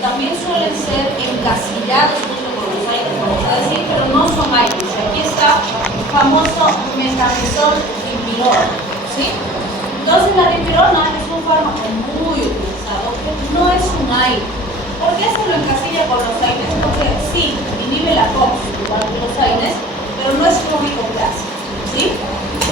también suelen ser encasillados junto con los aires, vamos a decir, pero no son aires. Aquí está el famoso metamizol dipirona, ¿sí? Entonces la dipirona es un fármaco muy utilizado, que no es un aire. ¿Por qué se lo encasilla con los aires? Porque sí, inhibe la COX igual que los aires, pero no es clónico clásico, ¿sí?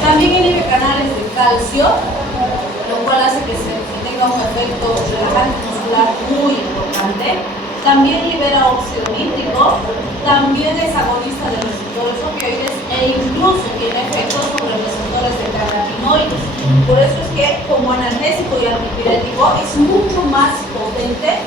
También inhibe canales de calcio, lo cual hace que tenga un efecto relajante muscular muy importante. También libera óxido nítrico, también es agonista de receptores opioides e incluso tiene efectos sobre receptores de cannabinoides. Por eso es que como analgésico y antipirético es mucho más potente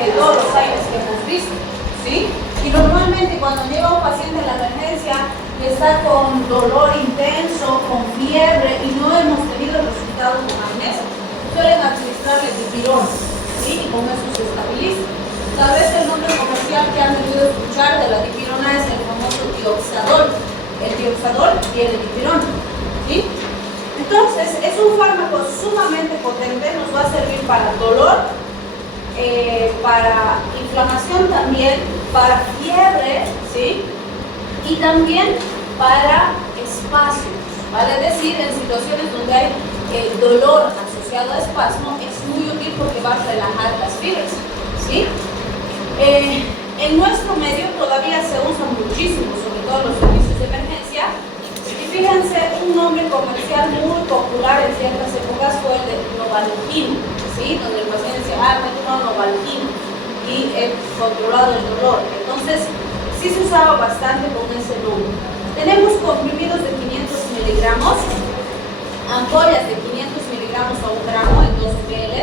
que todos los aires que hemos visto, ¿sí? Y normalmente cuando llega un paciente a la emergencia y está con dolor intenso, con fiebre y no hemos tenido resultados normales, suelen administrarle dipirona, ¿sí? Y con eso se estabiliza. Tal vez el nombre comercial que han debido escuchar de la dipirona es el famoso dioxadol. El dioxadol tiene dipirona, ¿sí? Entonces, es un fármaco sumamente potente, nos va a servir para dolor, para inflamación también, para fiebre, ¿sí? Y también para espasmos, ¿vale? Es decir, en situaciones donde hay dolor asociado a espasmo, es muy útil porque va a relajar las fibras, ¿sí? En nuestro medio todavía se usa muchísimo, sobre todo en los servicios de emergencia. Y fíjense, un nombre comercial muy popular en ciertas épocas fue el de Novalgina, ¿sí? Donde el paciente decía, me he tomado Novalgina y he controlado el dolor. Entonces, sí se usaba bastante con ese nombre. Tenemos comprimidos de 500 miligramos, ampollas de 500 miligramos a 1 gramo en 2 ml,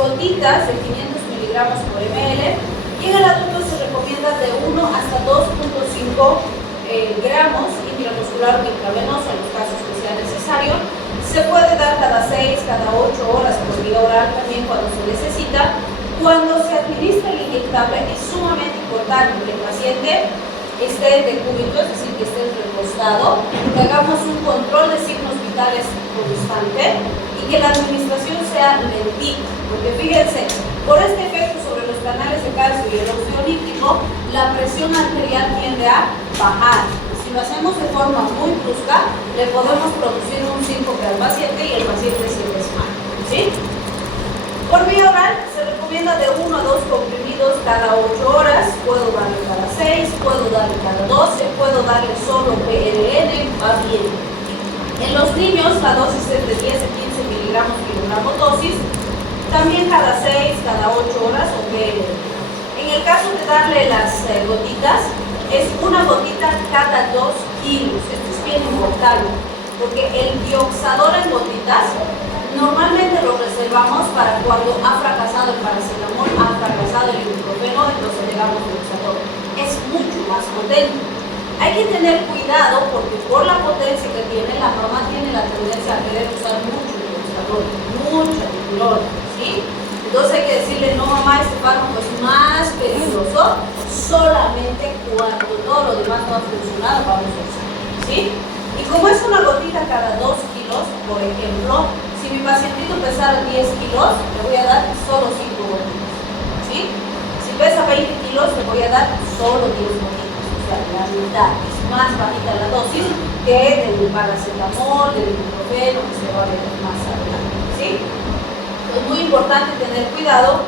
gotitas de 500 miligramos por ml, y en el adulto se recomienda de 1 hasta 2.5 gramos intramuscular o intravenoso en los casos que sea necesario. Se puede dar cada 6, cada 8 horas por vía oral también cuando se necesita. Cuando se administra el inyectable es sumamente importante que el paciente esté de cúbito, es decir, que esté recostado, que hagamos un control de signos vitales constante y que la administración sea lentita, porque fíjense, por este efecto sobre los canales de calcio y el óxido nítrico, la presión arterial tiende a bajar. Si lo hacemos de forma muy brusca, le podemos producir un síncope al paciente y el paciente se desmaya, ¿sí? Por vía oral se recomienda de 1 a 2 comprimidos cada 8 horas, puedo darle cada 6, puedo darle cada 12, puedo darle solo PLN, va bien. En los niños la dosis es de 10 a 15 miligramos kilogramo dosis, también cada 6, cada 8 horas o PLN. En el caso de darle las gotitas, es una gotita cada 2 kilos. Esto es bien importante, porque el dioxador en gotitas normalmente lo reservamos para cuando ha fracasado el paracetamol, ha fracasado el ibuprofeno, entonces le damos dioxador. Es mucho más potente. Hay que tener cuidado porque por la potencia que tiene, la mamá tiene la tendencia a querer usar mucho dioxador, mucha dipirona, ¿sí? Entonces hay que decirle, no mamá, este fármaco es más peligroso solamente cuando todo lo demás no ha funcionado, vamos a usar, ¿sí? Y como es una gotita cada 2 kilos, por ejemplo, si mi pacientito pesara 10 kilos, le voy a dar solo 5 gotitas, ¿sí? Si pesa 20 kilos, le voy a dar solo 10 gotitas, o sea, la mitad. Es más bajita la dosis que del paracetamol, del ibuprofeno, que se va a ver más adelante, ¿sí? Es muy importante tener cuidado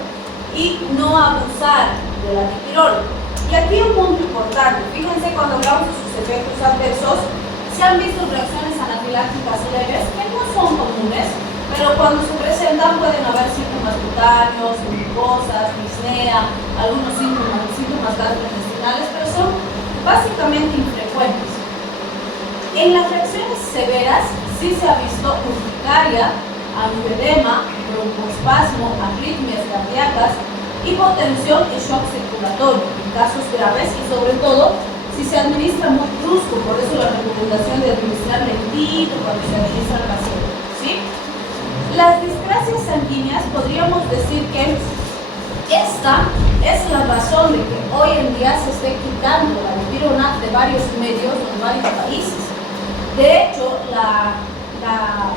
y no abusar de la dipirona. Y aquí un punto importante, fíjense cuando hablamos de sus efectos adversos, se han visto reacciones anafilácticas leves que no son comunes, pero cuando se presentan pueden haber síntomas cutáneos, mucosas, disnea, algunos síntomas gastrointestinales, pero son básicamente infrecuentes. En las reacciones severas sí se ha visto urticaria, angioedema, broncoespasmo, arritmias cardíacas, hipotensión y shock circulatorio en casos graves y sobre todo si se administra muy brusco, por eso la recomendación de administrar lentito cuando se administra al paciente, ¿sí? Las displasias sanguíneas podríamos decir que esta es la razón de que hoy en día se esté quitando la dipirona de varios medios en varios países. De hecho, la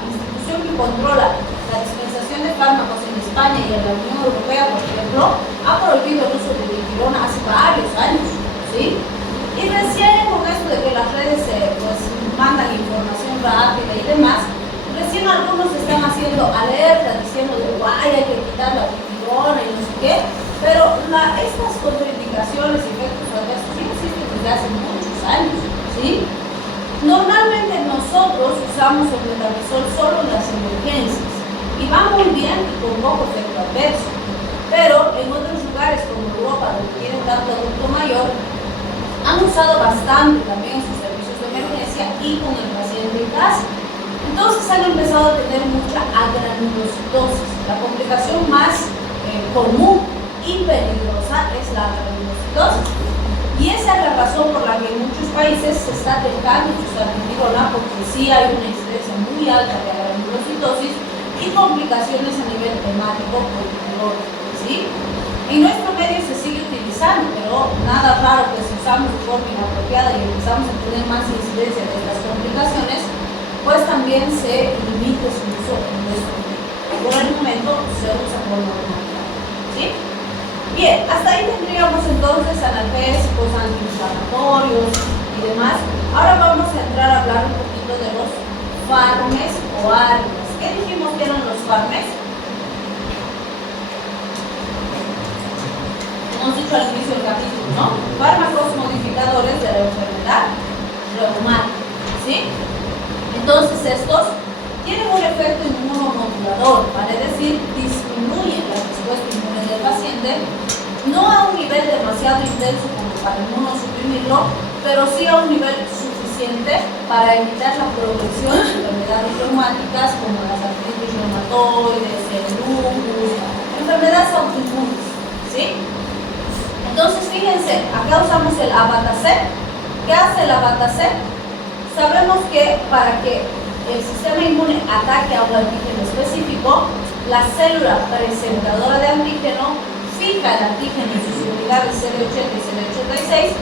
institución que controla la dispensación vende fármacos en España y en la Unión Europea, por ejemplo, ha prohibido el uso de dipirona hace varios años, ¿sí? Y recién con esto de que las redes pues, mandan información rápida y demás, recién algunos están haciendo alerta diciendo de guay, hay que quitar la dipirona y no sé qué, pero estas contraindicaciones y efectos adversos sí existen desde hace muchos años, ¿sí? Normalmente nosotros usamos el metamizol solo en las emergencias y va muy bien y con poco efecto adverso, pero en otros lugares como Europa, donde tienen tanto adulto mayor, han usado bastante también sus servicios de emergencia y con el paciente en casa. Entonces han empezado a tener mucha agranulocitosis. La complicación más común y peligrosa es la agranulocitosis. Y esa es la razón por la que en muchos países se está dejando de usar dipirona, porque sí hay una incidencia muy alta de agranulocitosis y complicaciones a nivel hemático por dolor, ¿sí? En nuestro medio se sigue utilizando, pero nada raro que si usamos de forma inapropiada y empezamos a tener más incidencia de estas complicaciones, pues también se limite su uso en nuestro medio. Por el momento se usa con normalidad, ¿sí? Bien, hasta ahí tendríamos entonces analgésicos, antiinflamatorios y demás. Ahora vamos a entrar a hablar un poquito de los farmes o ARMES. ¿Qué dijimos que eran los farmes? Hemos dicho al inicio del capítulo, ¿no? Fármacos modificadores de la enfermedad reumática, ¿sí? Entonces estos tienen un efecto inmunomodulador, vale decir, disminuyen la respuesta inmune del paciente, no a un nivel demasiado intenso como para inmunosuprimirlo, pero sí a un nivel suficiente para evitar la progresión de enfermedades reumáticas como las artritis reumatoides, el lupus, enfermedades autoinmunes, ¿sí? Entonces fíjense, acá usamos el Abatacept. ¿Qué hace el Abatacept? Sabemos que para que el sistema inmune ataque a un antígeno específico, la célula presentadora de antígeno fija el antígeno en sus unidades CD80 y CD86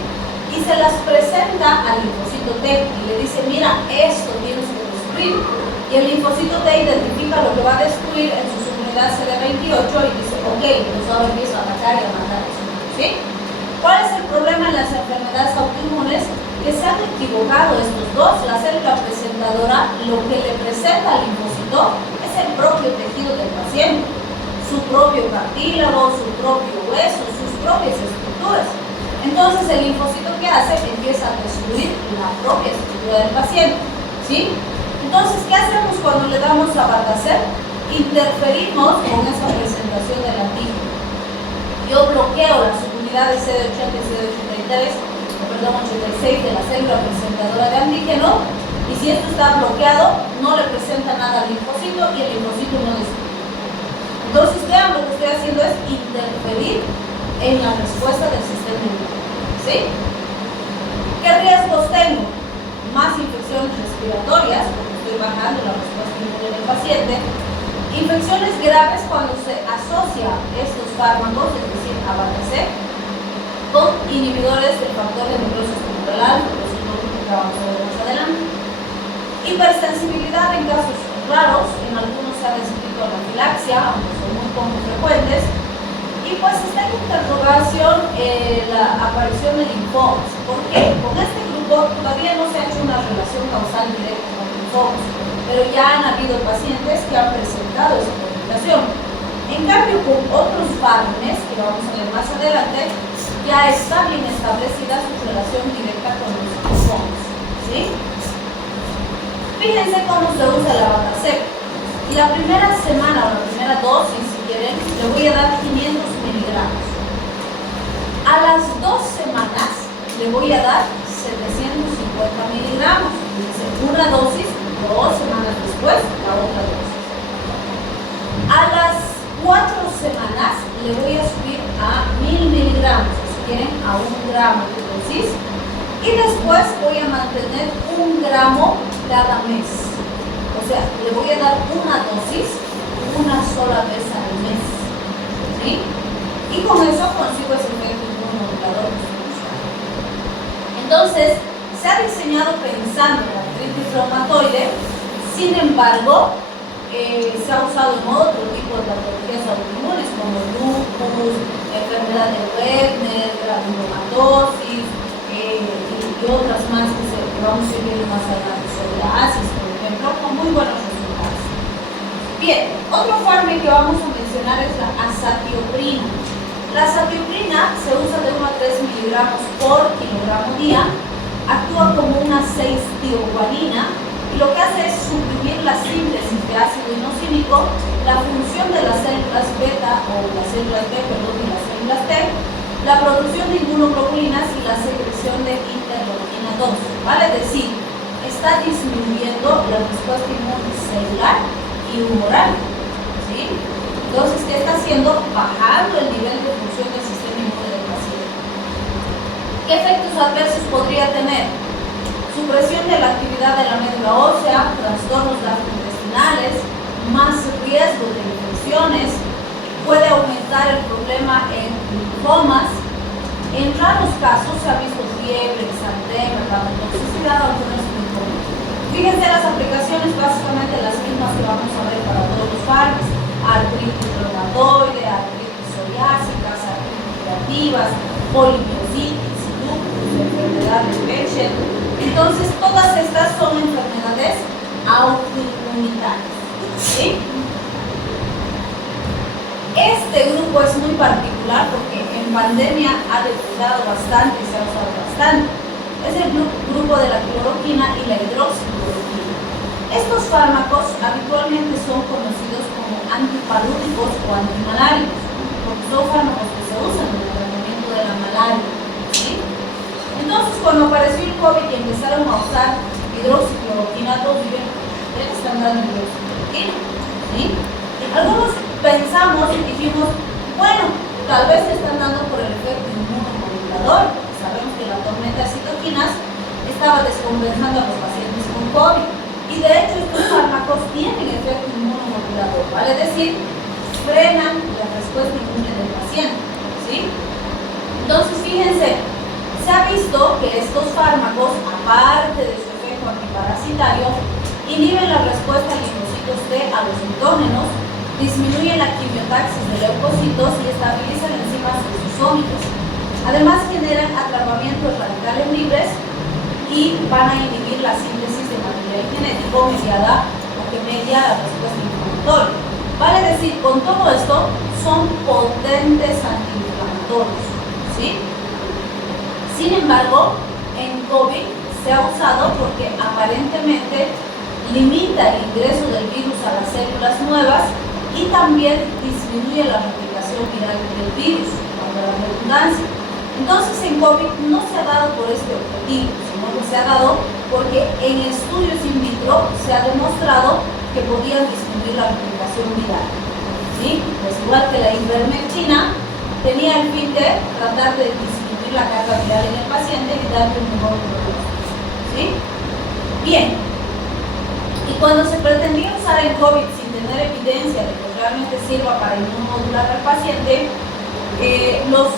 y se las presenta al linfocito T y le dice, mira, esto tienes que destruir. Y el linfocito T identifica lo que va a destruir en sus unidades CD28 y dice, ok, pues ahora empiezo a atacar y a matar eso, ¿sí? ¿Cuál es el problema en las enfermedades autoinmunes? Que se han equivocado estos dos. La célula presentadora, lo que le presenta al linfocito es el propio tejido del paciente, su propio cartílago, su propio hueso, sus propias estructuras. Entonces el linfocito, ¿qué hace? Empieza a destruir la propia estructura del paciente, ¿sí? Entonces, ¿qué hacemos cuando le damos Abatacept? Interferimos con esa presentación del antígeno. Yo bloqueo las unidades CD80 y CD86 de la célula presentadora de antígeno, y si esto está bloqueado, no le presenta nada al linfocito y el linfocito no destruye. Entonces, vean, lo que estoy haciendo es interferir en la respuesta del sistema inmune, ¿sí? ¿Qué riesgos tengo? Más infecciones respiratorias, porque estoy bajando la respuesta inmune del paciente, infecciones graves cuando se asocia estos fármacos, es decir, Abatacept, con inhibidores del factor de necrosis tumoral, que es un que vamos a ver más adelante. Hipersensibilidad en casos raros, en algunos se ha descrito anafilaxia, aunque son muy poco frecuentes. Y pues está en interrogación la aparición de linfomas. ¿Por qué? Con este grupo todavía no se ha hecho una relación causal directa con linfomas, pero ya han habido pacientes que han presentado esa complicación. En cambio, con otros farmes, que vamos a ver más adelante, ya está bien establecida su relación directa con los linfomas, ¿sí? Fíjense cómo se usa el Abatacept. La primera semana o la primera dosis, si quieren, le voy a dar 500 miligramos. A las 2 semanas le voy a dar 750 miligramos. Fíjense, una dosis, 2 semanas después, la otra dosis. A las 4 semanas le voy a subir a 1000 miligramos. A 1 gramo de dosis, y después voy a mantener 1 gramo cada mes. O sea, le voy a dar una dosis una sola vez al mes, ¿sí? Y con eso consigo ese efecto inmunomodulador. Entonces, se ha diseñado pensando en la artritis reumatoide. Sin embargo, se ha usado en otro tipo de patologías autoinmunes como el lupus, enfermedad de Wegener, granulomatosis y otras más que vamos a ir viendo más adelante, psoriasis, por ejemplo, con muy buenos resultados. Bien, otro fármaco que vamos a mencionar es la azatioprina. La azatioprina se usa de 1 a 3 miligramos por kilogramo día, actúa como una 6-tioguanina y lo que hace es suprimir la síntesis de ácido inosílico, la función de las células beta o las células B, perdón, y las células T, la producción de inmunoglobulinas y la secreción de interleuquina 2, ¿vale? Es decir, está disminuyendo la respuesta inmune celular y humoral, ¿sí? Entonces, ¿qué está haciendo? Bajando el nivel de función del sistema inmune del paciente. ¿Qué efectos adversos podría tener? Supresión de la actividad de la médula ósea, trastornos gastrointestinales, más riesgo de infecciones, puede aumentar el problema en linfomas. En raros casos se ha visto fiebre, exantema, hepatotoxicidad, algunos linfomas. Fíjense las aplicaciones, básicamente las mismas que vamos a ver para todos los fármacos: artritis reumatoide, artritis psoriásica, artritis creativas, polimiositis, lupus, enfermedad de Behçet. Entonces, todas estas son enfermedades autoinmunitarias, ¿sí? Este grupo es muy particular porque en pandemia ha depurado bastante y se ha usado bastante. Es el grupo de la cloroquina y la hidroxicloroquina. Estos fármacos habitualmente son conocidos como antipalúdicos o antimaláricos, porque son fármacos que se usan en el tratamiento de la malaria, ¿sí? Entonces, cuando apareció el COVID y empezaron a usar hidroxicloroquina, todos dijeron, ¿qué le están dando hidroxicloroquina? ¿Sí? Algunos pensamos y dijimos, bueno, tal vez le están dando por el efecto inmunomodulador. Sabemos que la tormenta de citoquinas estaba descompensando a los pacientes con COVID. Y de hecho, estos fármacos tienen efecto inmunomodulador, ¿vale? Es decir, frenan la respuesta inmune del paciente, ¿sí? Entonces, fíjense, se ha visto que estos fármacos, aparte de su efecto antiparasitario, inhiben la respuesta a linfocitos T a los mitógenos, disminuyen la quimiotaxis de leucocitos y estabilizan enzimas lisosómicas. Además, generan atrapamiento de radicales libres y van a inhibir la síntesis de material genético mediada o que media la respuesta inflamatoria. Vale decir, con todo esto, son potentes antiinflamatorios, ¿sí? Sin embargo, en COVID se ha usado porque aparentemente limita el ingreso del virus a las células nuevas y también disminuye la replicación viral del virus, cuando la redundancia. Entonces, en COVID no se ha dado por este objetivo, sino que se ha dado porque en estudios in vitro se ha demostrado que podían disminuir la replicación viral, ¿sí? Pues igual que la ivermectina tenía el fin de tratar de disminuir la carga viral en el paciente y darle un mejor pronóstico, ¿sí? Bien, y cuando se pretendía usar el COVID sin tener evidencia de que realmente sirva para inmunomodular al paciente, los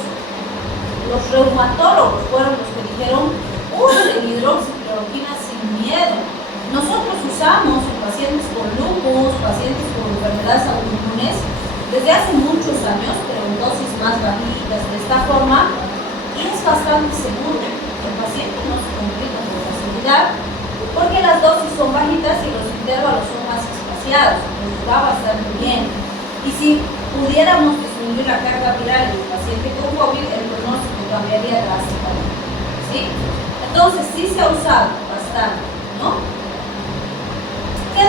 reumatólogos fueron los que dijeron, usen hidroxicloroquina sin miedo. Nosotros usamos en pacientes con lupus, pacientes con enfermedades autoinmunes, desde hace muchos años, pero en dosis más bajitas, de esta forma, y es bastante seguro. El paciente no se complica con facilidad, porque las dosis son bajitas y los intervalos son más espaciados, nos va bastante bien. Y si pudiéramos disminuir la carga viral en el paciente con COVID, el pronóstico cambiaría drásticamente, ¿sí? Entonces, sí se ha usado